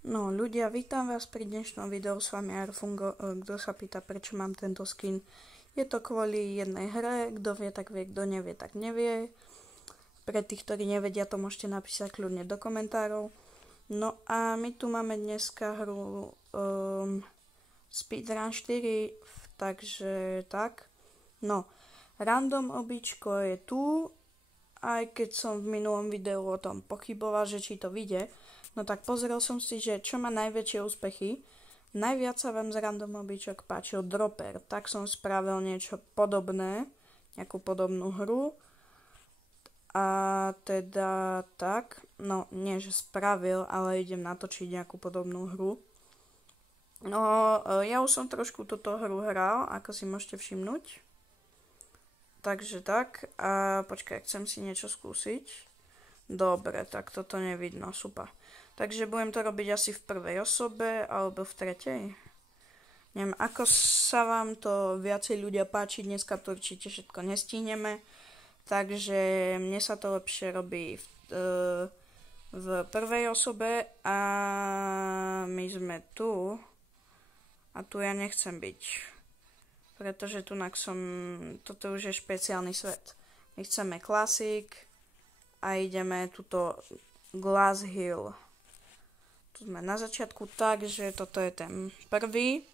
No ľudia, vítam vás pri dnešnom videu, s vami Arfungo. Kto sa pýta, prečo mám tento skin, je to kvôli jednej hre, kto vie, tak vie, kto nevie, tak nevie. Pre tých, ktorí nevedia, to môžete napísať kľudne do komentárov. No a my tu máme dneska hru Speedrun 4, takže tak. No, random običko je tu, aj keď som v minulom videu o tom pochyboval, že či to vyjde. No tak pozrel som si, že čo má najväčšie úspechy. Najviac sa vám z random običok páčil Dropper, tak som spravil niečo podobné, nejakú podobnú hru. A teda tak, no nie, že spravil, ale idem natočiť nejakú podobnú hru. No, ja už som trošku túto hru hral, ako si môžete všimnúť. Takže tak, a počkaj, chcem si niečo skúsiť. Dobre, tak toto nevidno, super. Takže budem to robiť asi v prvej osobe, alebo v tretej. Neviem, ako sa vám to viacej ľudia páči, dneska to určite všetko nestihneme. Takže mne sa to lepšie robí v prvej osobe a my sme tu. A tu ja nechcem byť. Pretože toto už je špeciálny svet. My chceme Classic a ideme tuto Glass Hill. Tu sme na začiatku, takže toto je ten prvý.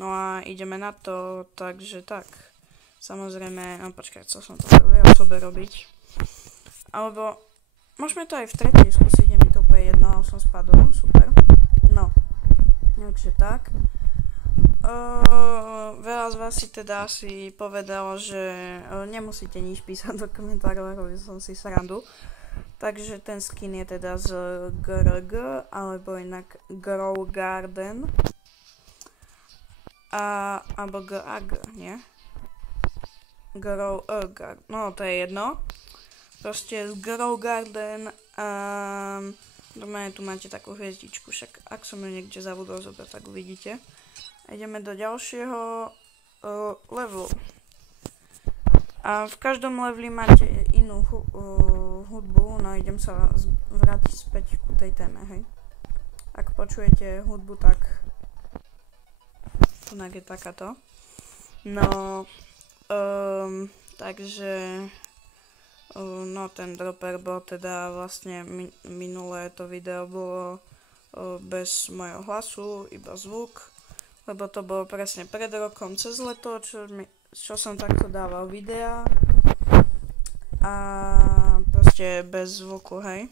No a ideme na to, takže tak. Samozrejme, no počkaj, chcel som to v prvej osobe robiť. Alebo môžeme to aj v tretej skúsiť, je mi to úplne jedno, ale som spadol, super. No, takže tak. Veľa z vás si teda asi povedalo, že nemusíte nič písať do komentárov, robil som si srandu. Takže ten skin je teda z GRG, alebo inak Grow Garden. Alebo GAG, nie? Grow Garden, no to je jedno. Proste z Grow Garden tu máte takú hviezdičku, však ak som ju niekde zabudol zobrať, tak uvidíte. A ideme do ďalšieho levelu. A v každom leveli máte inú hudbu, no idem sa vrátiť späť ku tej téme, hej. Ak počujete hudbu, tak je takáto. No, takže no ten Dropper bol teda vlastne minulé to video bolo bez mojho hlasu, iba zvuk. Lebo to bolo presne pred rokom cez leto, čo som takto dával videa. A proste bez zvuku, hej.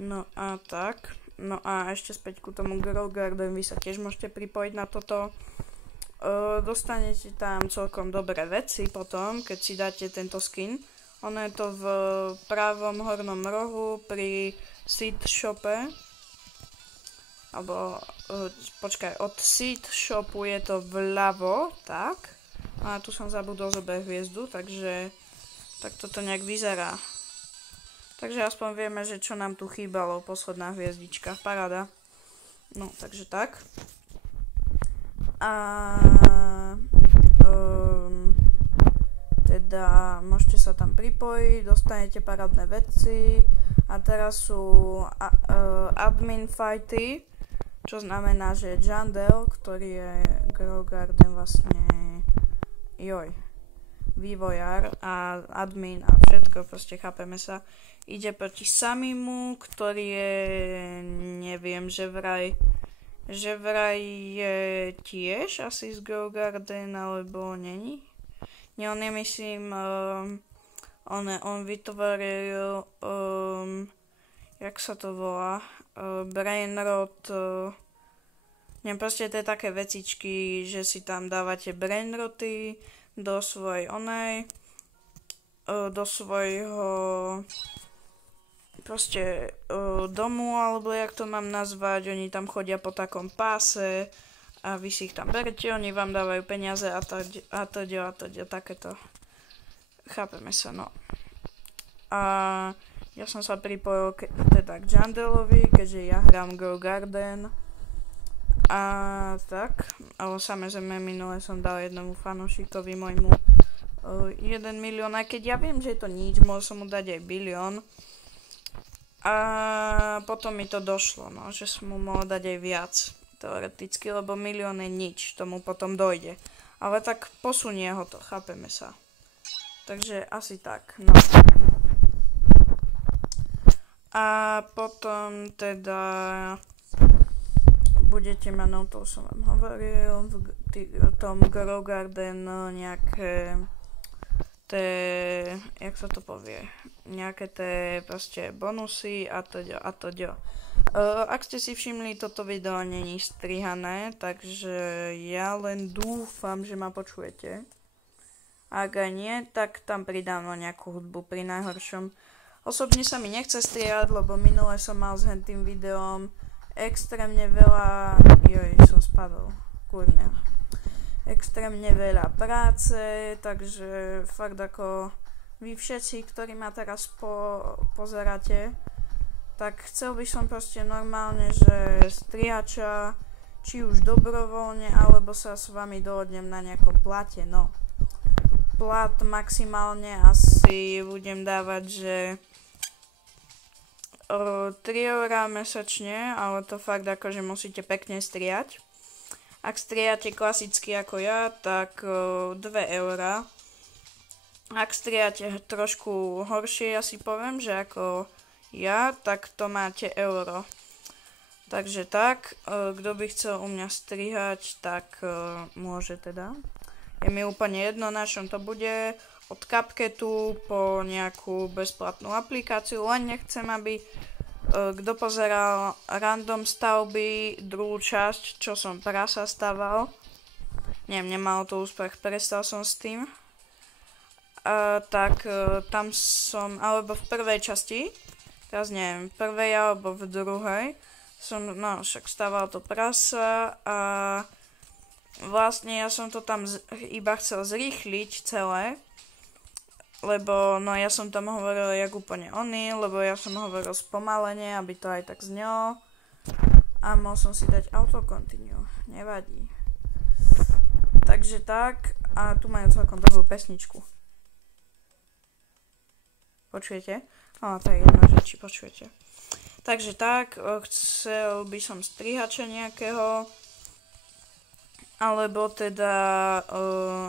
No a tak. No a ešte späť ku tomu Grow Garden, vy sa tiež môžete pripojiť na toto. Dostanete tam celkom dobré veci potom, keď si dáte tento skin. Ono je to v pravom hornom rohu pri Seed Shope. Alebo, počkaj, od Seed Shopu je to vľavo, tak. A tu som zabudol zobrať hviezdu, takže tak toto nejak vyzerá. Takže aspoň vieme, že čo nám tu chýbalo, posledná hviezdička, paráda. No, takže tak. A teda môžete sa tam pripojiť, dostanete parádne veci. A teraz sú admin fighty, čo znamená, že Jandel, ktorý je Grow Garden vlastne vývojár a admin a všetko, proste chápeme sa, ide proti Samimu, ktorý je, neviem, že vraj je tiež asi z Grow Garden, alebo není. Nie, on je, myslím, on vytvoril, jak sa to volá, brainrot, neviem, proste to je také vecičky, že si tam dávate brainroty do svojej do svojho proste domu, alebo jak to mám nazvať, oni tam chodia po takom páse a vy si ich tam berete, oni vám dávajú peniaze a to takéto. Chápeme sa, no. A ja som sa pripojil teda k Jandelovi, keďže ja hrám Grow Garden. A tak, ale samozrejme minule som dal jednomu fanúšikovi môjmu 1 milión, aj keď ja viem, že je to nič, mohol som mu dať aj bilión. A potom mi to došlo, no, že som mu mohol dať aj viac, teoreticky, lebo 1 000 000 je nič, tomu potom dojde. Ale tak posunie ho to, chápeme sa. Takže asi tak, no. A potom teda budete mať, no to som vám hovoril, v tom Grow Garden nejaké jak sa to povie, nejaké proste bonusy a to. Ak ste si všimli, toto video není strihané, takže ja len dúfam, že ma počujete. Ak aj nie, tak tam pridám nejakú hudbu pri najhoršom. Osobne sa mi nechce strihať, lebo minule som mal s tým videom extrémne veľa... som spadol, kurňa. Extrémne veľa práce, takže fakt ako vy všetci, ktorí ma teraz pozeráte, tak chcel by som proste normálne, že strihača, či už dobrovoľne, alebo sa s vami dohodnem na nejakom plate, no. Plat maximálne asi budem dávať, že 3 € mesačne, ale to fakt akože musíte pekne strihať. Ak strihate klasicky ako ja, tak 2 €. Ak strihate trošku horšie, ja si poviem, že ako ja, tak to máte euro. Takže tak, kto by chcel u mňa strihať, tak môže teda. Je mi úplne jedno, na čom to bude. Od CapCutu po nejakú bezplatnú aplikáciu, len nechcem, aby kto pozeral random stavby, druhú časť, čo som prasa staval. Neviem, nemalo to úspech, prestal som s tým. Tak tam som, alebo v prvej časti, teraz neviem, v prvej alebo v druhej, som, no však stával to prasa a vlastne ja som to tam iba chcel zrýchliť celé, lebo no ja som tam hovoril jak úplne lebo ja som hovoril spomalene, aby to aj tak znelo a mohol som si dať auto continue, nevadí. Takže tak, a tu majú celkom dobrú pesničku. Počujete? No to je jedno, že či počujete. Takže tak, chcel by som strihača nejakého, alebo teda,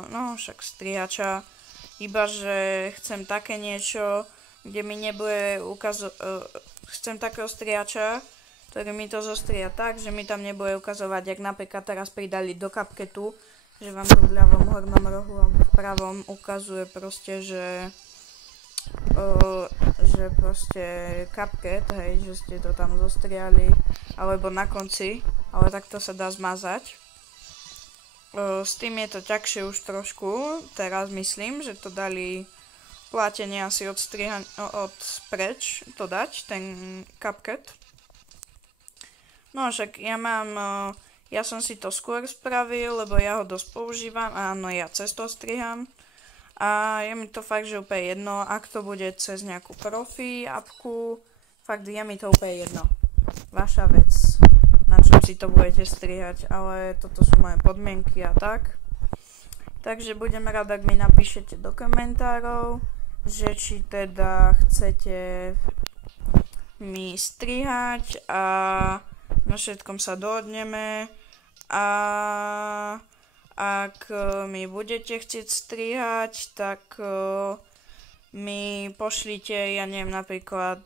no však strihača, iba že chcem také niečo, kde mi nebude chcem takého strihača, ktorý mi to zostria tak, že mi tam nebude ukazovať, jak napríklad teraz pridali do CapCutu, že vám to v ľavom hornom rohu alebo v pravom ukazuje proste, že proste CapCut, hej, že ste to tam zostriali, alebo na konci, ale takto sa dá zmazať. S tým je to ťažšie už trošku, teraz myslím, že to dali plátenie asi od preč, to dať, ten CapCut. No však ja som si to skôr spravil, lebo ja ho dosť používam, áno, ja cez to striham. A je mi to fakt, že úplne jedno, ak to bude cez nejakú profi appku, fakt je mi to úplne jedno. Vaša vec, na čom si to budete strihať, ale toto sú moje podmienky a tak. Takže budem rád, ak mi napíšete do komentárov, že či teda chcete mi strihať a na všetkom sa dohodneme a ak mi budete chcieť strihať, tak mi pošlite, ja neviem, napríklad,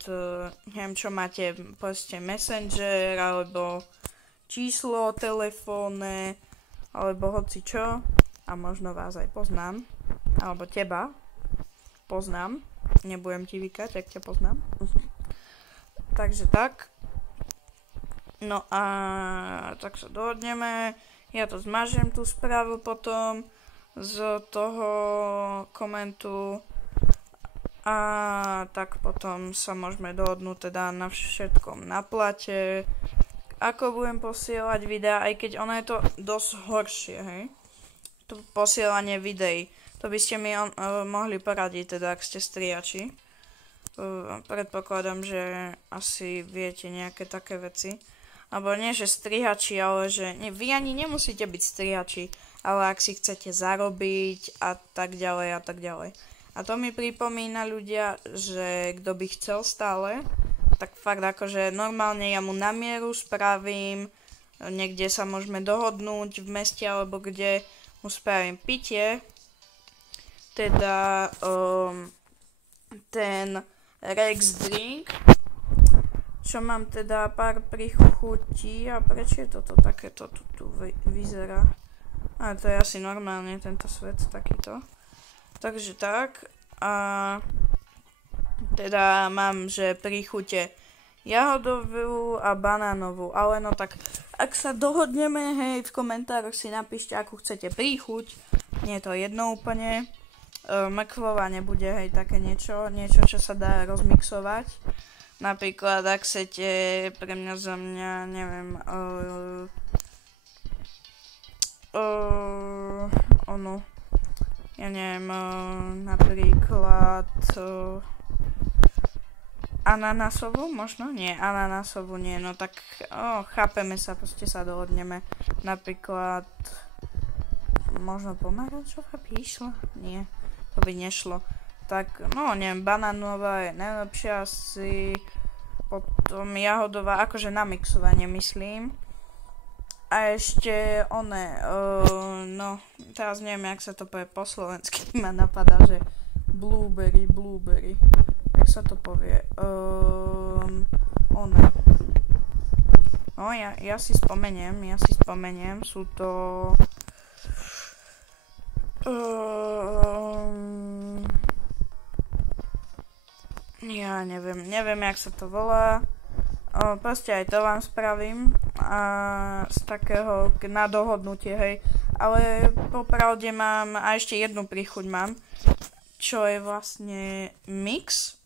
neviem čo máte, proste Messenger, alebo číslo telefónne, alebo hoci čo, a možno vás aj poznám, alebo teba poznám, nebudem ti vykať, ak ťa poznám. Takže tak. No a tak sa dohodneme. Ja to zmažem tú správu potom z toho komentu a tak potom sa môžeme dohodnúť teda na všetkom, na plate, ako budem posielať videa, aj keď ono je to dosť horšie, hej, to posielanie videí, to by ste mi mohli poradiť teda, ak ste strihači. Predpokladám, že asi viete nejaké také veci. Alebo nie, že strihači, ale že vy ani nemusíte byť strihači, ale ak si chcete zarobiť a tak ďalej a tak ďalej. A to mi pripomína ľudia, že kto by chcel stále, tak fakt akože normálne ja mu na mieru spravím, niekde sa môžeme dohodnúť v meste alebo kde mu spravím pitie, teda ten Rex drink, čo mám teda pár prichutí a prečo je toto takéto tu vyzerá. A to je asi normálne tento svet takýto. Takže tak. A teda mám, že príchute jahodovú a banánovú. Ale no tak, ak sa dohodneme, hej, v komentároch si napíšte, akú chcete príchuť. Nie je to jedno úplne. Mrkvová nebude, hej, také niečo, čo sa dá rozmixovať. Napríklad, ak chcete pre mňa za mňa, neviem, ja neviem, napríklad ananásovú, možno? Nie, ananásovú nie, no tak chápeme sa, proste sa dohodneme. Napríklad možno pomarančová by išla? Nie, to by nešlo. Tak, no neviem, banánová je najlepšia asi, potom jahodová, akože na mixovanie myslím. A ešte no, teraz neviem, jak sa to povie po slovensky, ma napadá, že blueberry, jak sa to povie, no ja si spomeniem, sú to, ja neviem, jak sa to volá. Proste aj to vám spravím z takého na dohodnutie, hej. Ale popravde mám, a ešte jednu príchuť mám, čo je vlastne mix.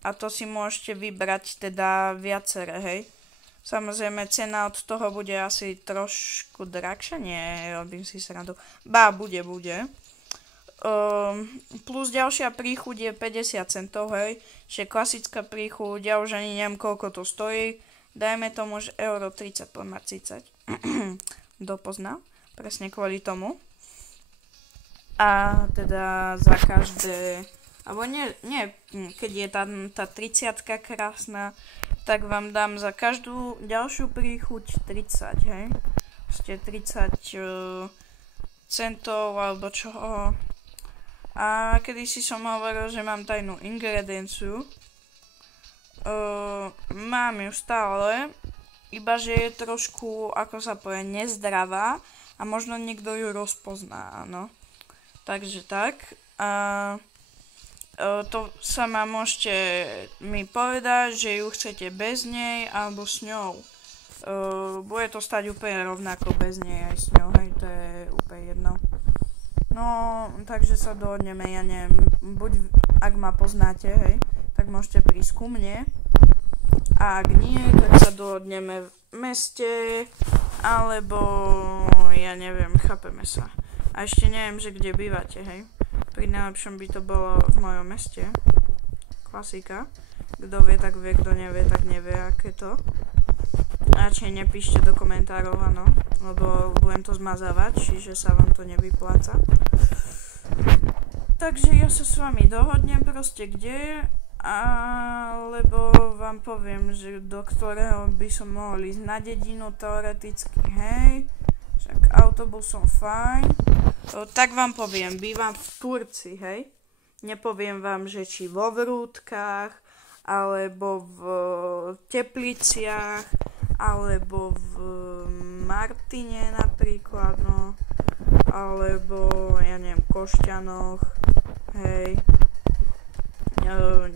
A to si môžete vybrať teda viaceré, hej. Samozrejme cena od toho bude asi trošku drahšia, nie, robím si srandu. Bude. Plus ďalšia príchuť je 50 centov, hej. Čiže klasická príchuť, ja už ani neviem koľko to stojí. Dajme tomu, že euro 30 pomer 30. Dopozná, presne kvôli tomu. A teda za každé, alebo nie, keď je tá 30 krásna, tak vám dám za každú ďalšiu príchuť 30, hej. Proste 30 centov, alebo čo. A kedysi som hovoril, že mám tajnú ingredienciu. Mám ju stále, iba že je trošku, ako sa povie, nezdravá a možno niekto ju rozpozná, áno. Takže tak. To sa ma môžete mi povedať, že ju chcete bez nej alebo s ňou. Bude to stať úplne rovnako bez nej aj s ňou, hej, to je úplne jedno. No, takže sa dohodneme, ja neviem, buď ak ma poznáte, hej, tak môžete prísť ku mne. A ak nie, tak sa dohodneme v meste, alebo ja neviem, chápeme sa. A ešte neviem, že kde bývate, hej. Pri najlepšom by to bolo v mojom meste. Klasika. Kto vie, tak vie, kto nevie, tak nevie, aké to. Radšej nepíšte do komentárov, áno, lebo budem to zmazávať, čiže sa vám to nevypláca. Takže ja sa s vami dohodnem proste kde, alebo vám poviem, že do ktorého by som mohol ísť na dedinu teoreticky, hej, však autobusom fajn. Tak vám poviem, bývam v Turci, hej, nepoviem vám, že či vo Vrútkach, alebo v Tepliciach, alebo v Martine napríklad, no, alebo, ja neviem, Košťanoch, hej,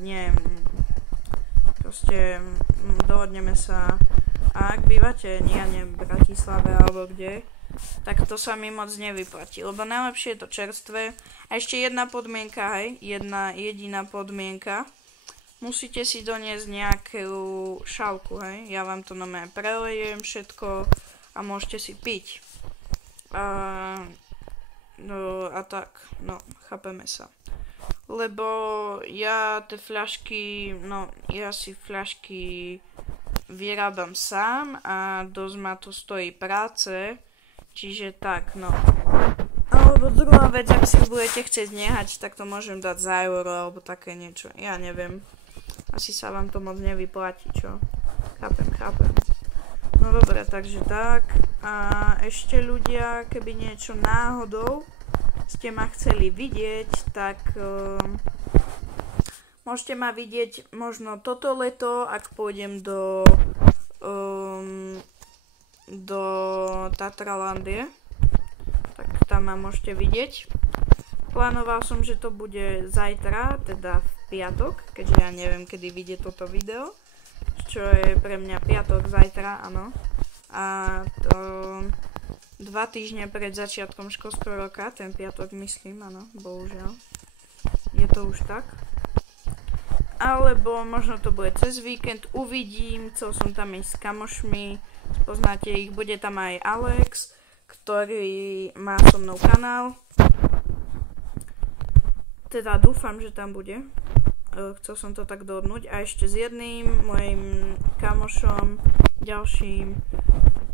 neviem, proste dohodneme sa. A ak bývate, ja neviem, v Bratislave alebo kde, tak to sa mi moc nevyplatí, lebo najlepšie je to čerstvé. A ešte jedna podmienka, hej, jedna jediná podmienka. Musíte si doniesť nejakú šálku, hej. Ja vám to normálne prelejem všetko a môžete si piť. No a tak, no, chápeme sa. Lebo ja tie fľašky, no, ja si fľašky vyrábam sám a dosť ma to stojí práce, čiže tak, no. Alebo druhá vec, ak si budete chcieť nehať, tak to môžem dať za euro alebo také niečo, ja neviem. asi sa vám to moc nevyplatí, čo? Chápem. No dobre, takže tak. A ešte ľudia, keby niečo náhodou ste ma chceli vidieť, tak môžete ma vidieť možno toto leto, ak pôjdem do Tatralandie, tak tam ma môžete vidieť. Plánoval som, že to bude zajtra, teda v piatok, keďže ja neviem, kedy vyjde toto video, čo je pre mňa piatok, zajtra, áno. A to 2 týždne pred začiatkom školského roka, ten piatok myslím, áno, bohužiaľ. Je to už tak. Alebo možno to bude cez víkend, uvidím, chcel som tam ísť s kamošmi, poznáte ich, bude tam aj Alex, ktorý má so mnou kanál. Teda dúfam, že tam bude. Chcel som to tak dohodnúť. A ešte s jedným mojim kamošom, ďalším,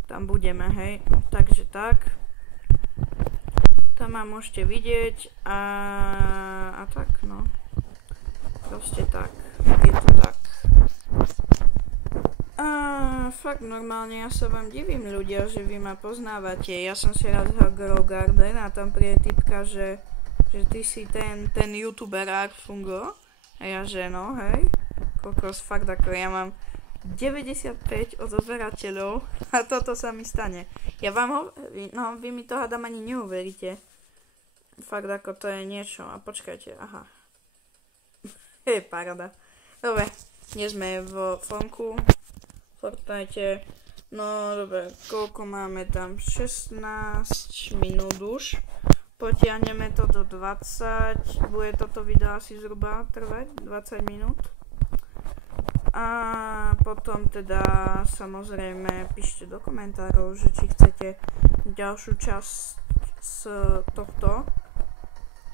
tam budeme, hej. Takže tak. Tam ma môžete vidieť a tak, no. Proste tak. Je to tak. Fakt normálne, ja sa vám divím ľudia, že vy ma poznávate. Ja som si raz hral Grow Garden a tam príde typka, že ty si ten youtuber Arfungo. A ja že no, hej. Kokos, fakt ako ja mám 95 odoberateľov a toto sa mi stane. Ja vám no vy mi to hádam ani neuveríte. Fakt ako to je niečo. A počkajte, aha. Je paráda. Dobre, dnes sme v Fonku. Fortnite. No dobre, koľko máme tam? 16 minút už. Potiahneme to do 20. Bude toto video asi zhruba trvať 20 minút. A potom teda samozrejme píšte do komentárov, že či chcete ďalšiu časť z tohto.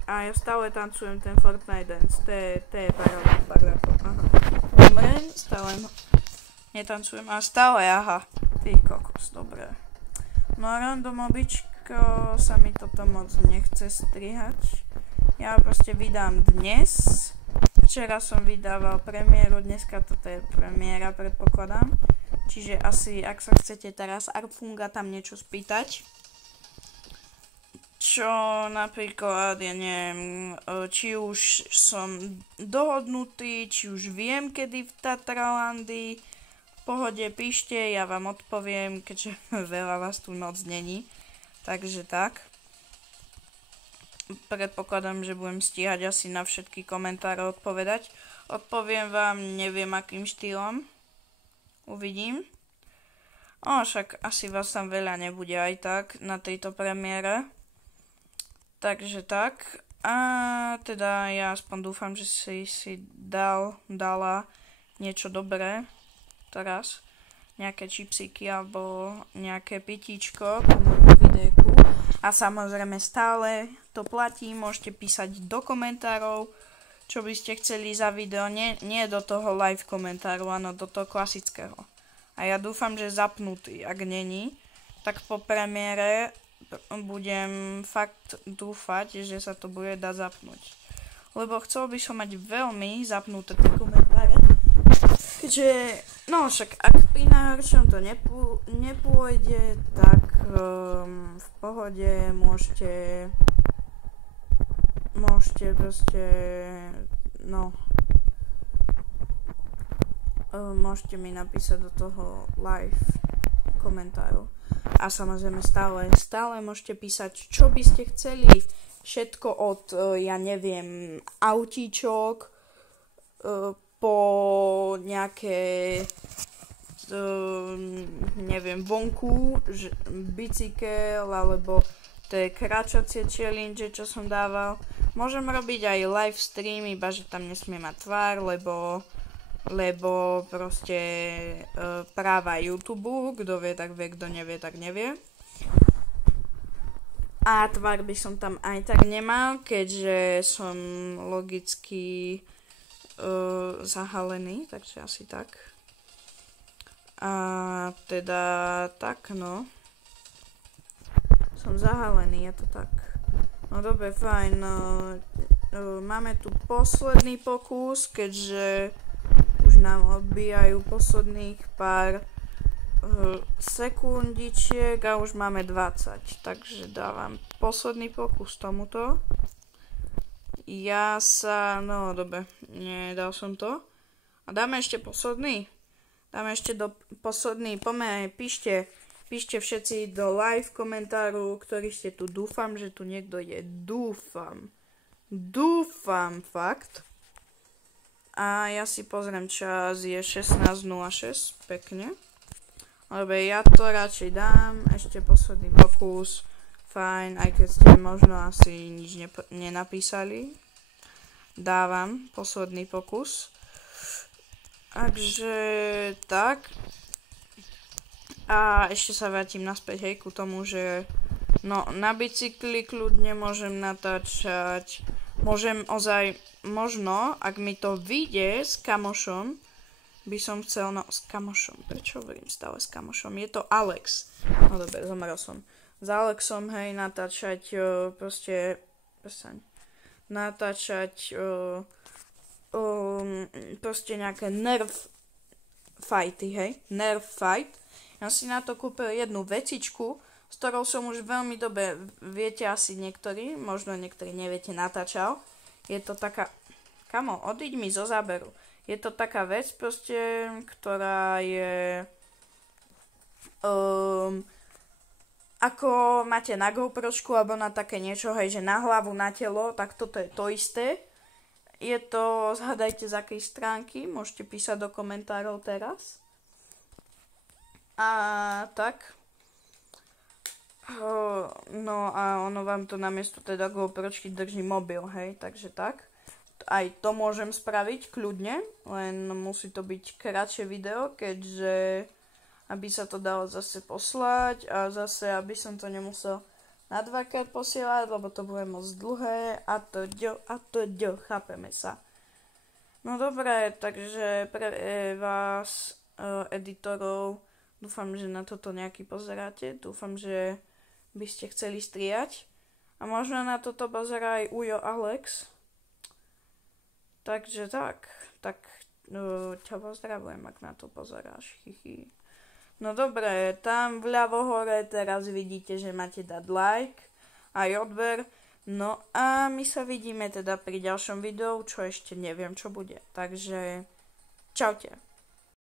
A ja stále tancujem ten Fortnite Dance. To je paráda. Aha. Dobre, stále netancujem, ale stále, aha. Ty kokos, dobre. No a random običko sa mi toto moc nechce strihať. Ja proste vydám dnes. Včera som vydával premiéru, dneska toto je premiéra, predpokladám. Čiže asi, ak sa chcete teraz Arfunga tam niečo spýtať, čo napríklad, ja neviem, či už som dohodnutý, či už viem, kedy v Tatralandii, v pohode píšte, ja vám odpoviem, keďže veľa vás tu noc není. Takže tak. Predpokladám, že budem stíhať asi na všetky komentáre odpovedať. Odpoviem vám, neviem akým štýlom. Uvidím. Však asi vás tam veľa nebude aj tak na tejto premiére. Takže tak. A teda ja aspoň dúfam, že si dala niečo dobré teraz. Nejaké čipsíky alebo nejaké pitíčko ku môjmu videjku. A samozrejme stále to platí, môžete písať do komentárov, čo by ste chceli za video, nie do toho live komentáru, áno, do toho klasického. A ja dúfam, že zapnutý, ak není, tak po premiére budem fakt dúfať, že sa to bude dať zapnúť. Lebo chcel by som mať veľmi zapnuté tie komentáre. Keďže, no však ak pri najhoršom to nepôjde, tak v pohode môžete proste, no, môžete mi napísať do toho live komentáru. A samozrejme stále môžete písať, čo by ste chceli. Všetko od, ja neviem, autíčok, po nejaké, neviem, vonku, bicykel, alebo tie kráčacie challenge, čo som dával. Môžem robiť aj live stream, iba že tam nesmie mať tvár, lebo proste práva YouTube, kto vie, tak vie, kto nevie, tak nevie. A tvár by som tam aj tak nemal, keďže som logicky zahalený, takže asi tak. A teda tak, no. Som zahalený, je to tak. No dobre, fajn. Máme tu posledný pokus, keďže už nám odbijajú posledných pár sekundičiek a už máme 20, takže dávam posledný pokus tomuto. No dobre, nedal som to. A dáme ešte posledný. Dáme ešte do posledný, poďme, píšte všetci do live komentáru, ktorí ste tu. Dúfam, že tu niekto je. Dúfam, fakt. A ja si pozriem čas, je 16:06, pekne. Dobre, ja to radšej dám, ešte posledný pokus. Fajn, aj keď ste možno asi nič nenapísali. Dávam posledný pokus. Takže tak. A ešte sa vrátim naspäť, hej, ku tomu, že no, na bicykli kľudne môžem natáčať. Môžem možno, ak mi to vyjde s kamošom, by som chcel, s kamošom, prečo hovorím stále s kamošom, je to Alex. No dobre, zomrel som. S Alexom, hej, natáčať proste nejaké nerf fighty, hej, nerf fight. Ja si na to kúpil jednu vecičku, s ktorou som už veľmi dobre, viete asi niektorí, možno niektorí neviete, natáčal. Je to taká, kamo, odíď mi zo záberu. Je to taká vec proste, ktorá je ako máte na GoPročku alebo na také niečo, hej, že na hlavu, na telo, tak toto je to isté. Je to, zhadajte z akej stránky, môžete písať do komentárov teraz. A tak. No a ono vám to namiesto teda GoPročky drží mobil, hej, takže tak. Aj to môžem spraviť kľudne, len musí to byť kratšie video, keďže aby sa to dalo zase poslať a zase aby som to nemusel na dvakrát posielať, lebo to bude moc dlhé a to chápeme sa. No dobré, takže pre vás, editorov, dúfam, že na toto nejaký pozeráte, dúfam, že by ste chceli striať a možno na toto pozerá aj Ujo Alex. Takže tak ťa pozdravujem, ak na to pozeráš, No dobre, tam vľavo hore teraz vidíte, že máte dať like, aj odber. No a my sa vidíme teda pri ďalšom videu, čo ešte neviem, čo bude. Takže čaute.